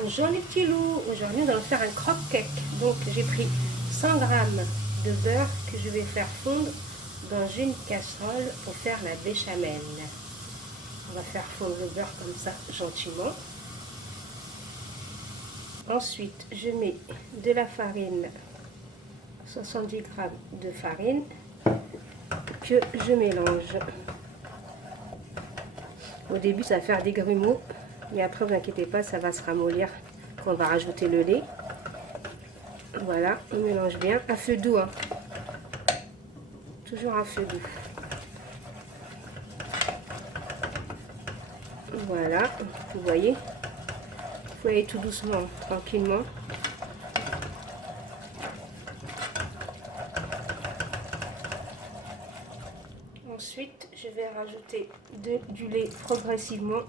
Bonjour les petits loups, aujourd'hui nous allons faire un croque-cake. Donc j'ai pris 100 g de beurre que je vais faire fondre dans une casserole pour faire la béchamel. On va faire fondre le beurre comme ça gentiment. Ensuite je mets de la farine, 70 g de farine que je mélange. Au début ça va faire des grumeaux, mais après vous inquiétez pas, ça va se ramollir quand on va rajouter le lait. Voilà, on mélange bien à feu doux, hein. Toujours à feu doux. Voilà, vous voyez, il faut aller tout doucement, tranquillement. Ensuite, je vais rajouter du lait progressivement,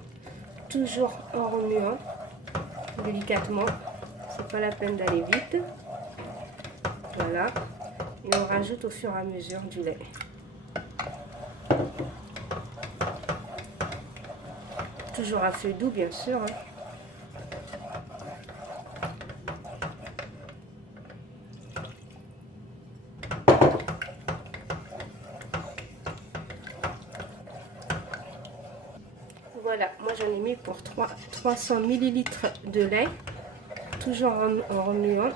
toujours en remuant délicatement. C'est pas la peine d'aller vite. Voilà, et on rajoute au fur et à mesure du lait. Toujours à feu doux, bien sûr, hein. Voilà, moi j'en ai mis pour 300 ml de lait, toujours en remuant.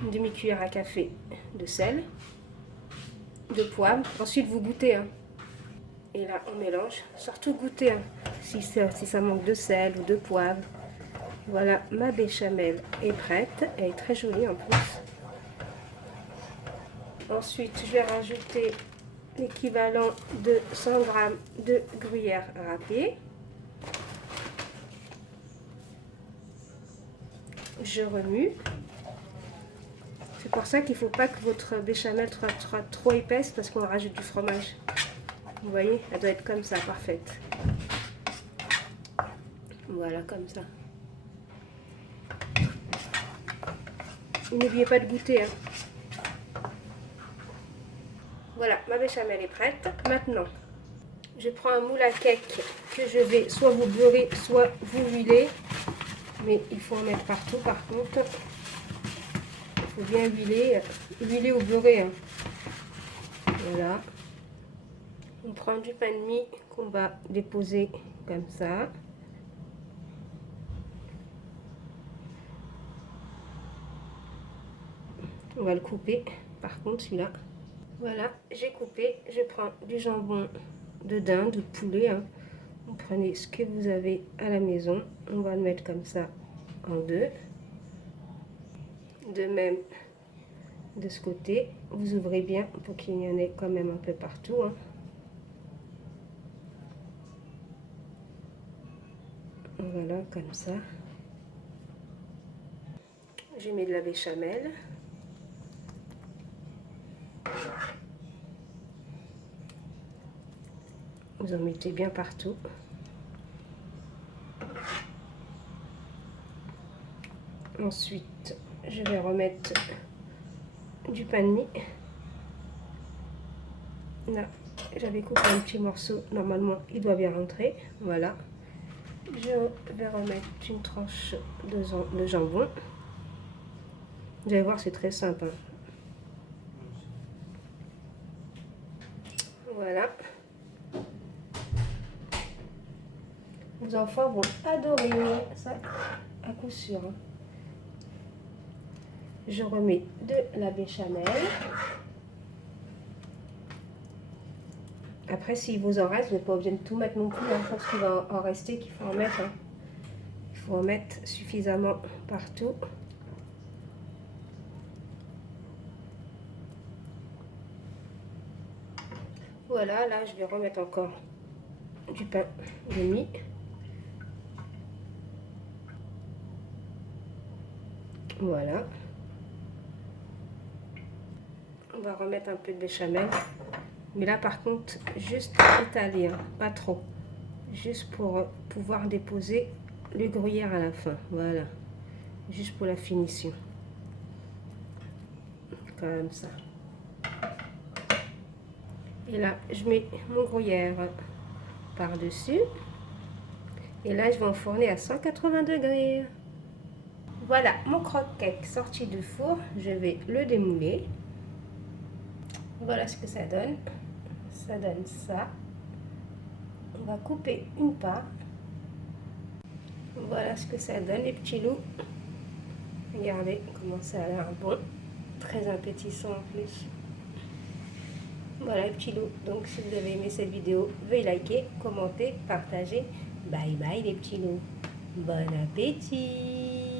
Une demi-cuillère à café de sel, de poivre. Ensuite vous goûtez, hein. Et là on mélange, surtout goûter, hein, si ça manque de sel ou de poivre. Voilà, ma béchamel est prête, elle est très jolie en plus. Ensuite je vais rajouter l'équivalent de 100 g de gruyère râpée. Je remue. C'est pour ça qu'il ne faut pas que votre béchamel soit trop épaisse, parce qu'on rajoute du fromage. Vous voyez, elle doit être comme ça, parfaite. Voilà, comme ça. N'oubliez pas de goûter, hein. Voilà, ma béchamel est prête. Maintenant, je prends un moule à cake que je vais soit vous beurrer, soit vous huiler. Mais il faut en mettre partout, par contre. Il faut bien huiler ou beurrer, hein. Voilà. On prend du pain de mie qu'on va déposer comme ça. On va le couper, par contre, celui-là. Voilà, j'ai coupé. Je prends du jambon de dinde, de poulet, hein. Vous prenez ce que vous avez à la maison. On va le mettre comme ça en deux. De même, de ce côté, vous ouvrez bien pour qu'il y en ait quand même un peu partout, hein. Voilà, comme ça. Je mets de la béchamel. Vous en mettez bien partout. Ensuite, je vais remettre du pain de mie. Là, j'avais coupé un petit morceau. Normalement, il doit bien rentrer. Voilà. Je vais remettre une tranche de jambon. Vous allez voir, c'est très simple, hein. Voilà. Vos enfants vont adorer ça, à coup sûr, hein. Je remets de la béchamel. Après, s'il vous en reste, vous n'êtes pas obligé de tout mettre non plus, hein. Je pense qu'il va en rester, qu'il faut en mettre, hein. Il faut en mettre suffisamment partout. Voilà, là, je vais remettre encore du pain de mie. Voilà. On va remettre un peu de béchamel. Mais là, par contre, juste étaler, hein, pas trop. Juste pour pouvoir déposer le gruyère à la fin. Voilà. Juste pour la finition. Comme ça. Et là, je mets mon gruyère par-dessus. Et là, je vais enfourner à 180 degrés. Voilà, mon croque-cake sorti du four. Je vais le démouler. Voilà ce que ça donne. Ça donne ça. On va couper une part. Voilà ce que ça donne, les petits loups. Regardez comment ça a l'air bon. Très appétissant en plus. Voilà les petits loups. Donc si vous avez aimé cette vidéo, veuillez liker, commenter, partager. Bye bye les petits loups. Bon appétit!